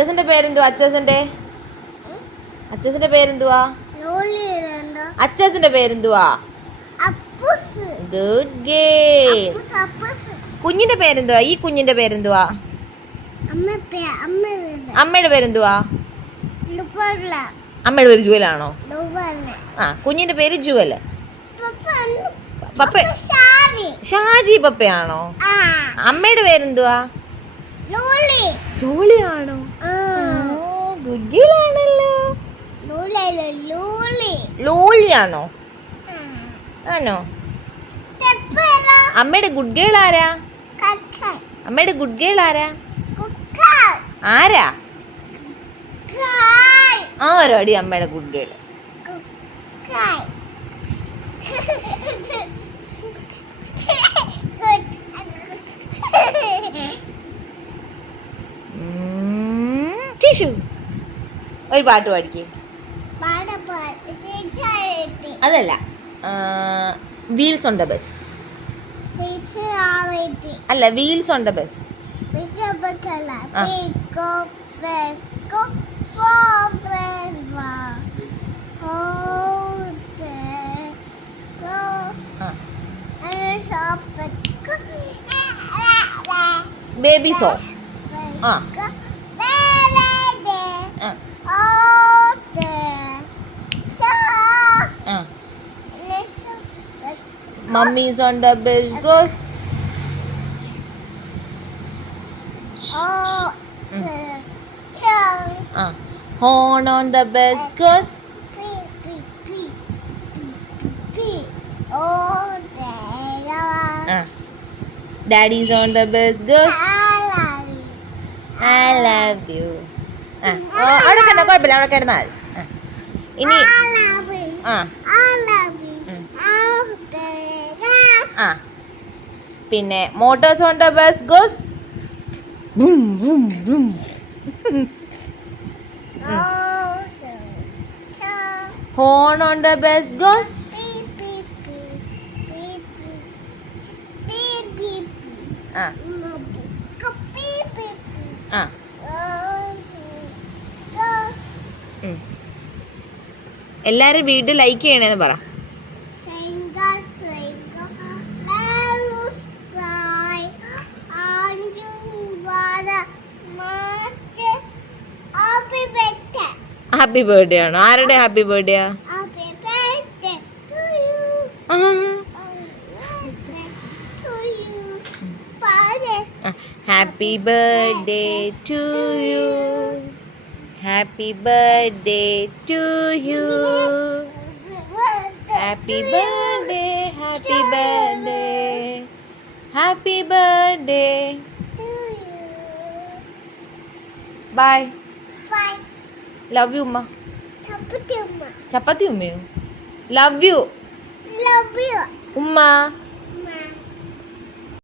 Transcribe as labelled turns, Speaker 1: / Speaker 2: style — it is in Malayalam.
Speaker 1: അച്ഛന്റെ പേരെന്തുവാ? അച്ഛന്റെ അച്ഛന്റെ പേരെന്തുവാ? അച്ഛന്റെ പേരെന്തുവാ? ഗുഡ് ഗേൾ കുഞ്ഞിന്റെ പേരെന്തുവാ? ഈ കുഞ്ഞിന്റെ പേരെന്തുവാ? അമ്മയുടെ പേരെന്തുവാ? അമ്മയുടെ പേര് ജുവലാണോ? ആ കുഞ്ഞിന്റെ പേര് ജുവൽ.
Speaker 2: പപ്പ
Speaker 1: ഷാജി പപ്പയാണോ? അമ്മയുടെ പേരെന്തുവാ? ജോളിയാണോ? ഗുഡ് ഗേൾ ആണല്ലോ
Speaker 2: ലോലി ലോലി
Speaker 1: ലോളിയാണോ ആണോ അമ്മയുടെ ഗുഡ് ഗേൾ ആരാ? അമ്മയുടെ ഗുഡ് ഗേൾ ആരാ? ആരാ? ആരോടി അമ്മയുടെ ഗുഡ് ഗേൾ
Speaker 2: ടിഷ്യൂ.
Speaker 1: ടിഷു ഒരു പാട്ട് പാടിക്കേ. അതല്ല വീൽസ് ദ ബസ്. അല്ല wheels the bus.
Speaker 2: Baby
Speaker 1: so
Speaker 2: pico, peco, pobreva. Hold go.
Speaker 1: ആ
Speaker 2: And shop it.
Speaker 1: Baby so ആ. ആ ആ mummies on the bus goes ആ horn on the bus goes ആ daddies on the bus goes I love you ആ അവിടെ കിടന്ന കുഴപ്പമില്ല അവിടെ കിടന്നാൽ. ആ. ഇനി ആ ആ. പിന്നെ motors on the bus goes horn on the bus goes ആ. ആ. എല്ലാവരും വീഡിയോ ലൈക്ക് ചെയ്യണേന്ന് പറ. ഹാപ്പി ബർത്ത്ഡേ ആണോ ആരുടെ happy birthday.
Speaker 2: Father.
Speaker 1: Happy birthday to you happy birthday to you happy birthday happy birthday happy birthday. Bye.
Speaker 2: Love
Speaker 1: you, mom. Chapati,
Speaker 2: umma.
Speaker 1: Chapati, umma. Love you.
Speaker 2: Love you.
Speaker 1: Umma.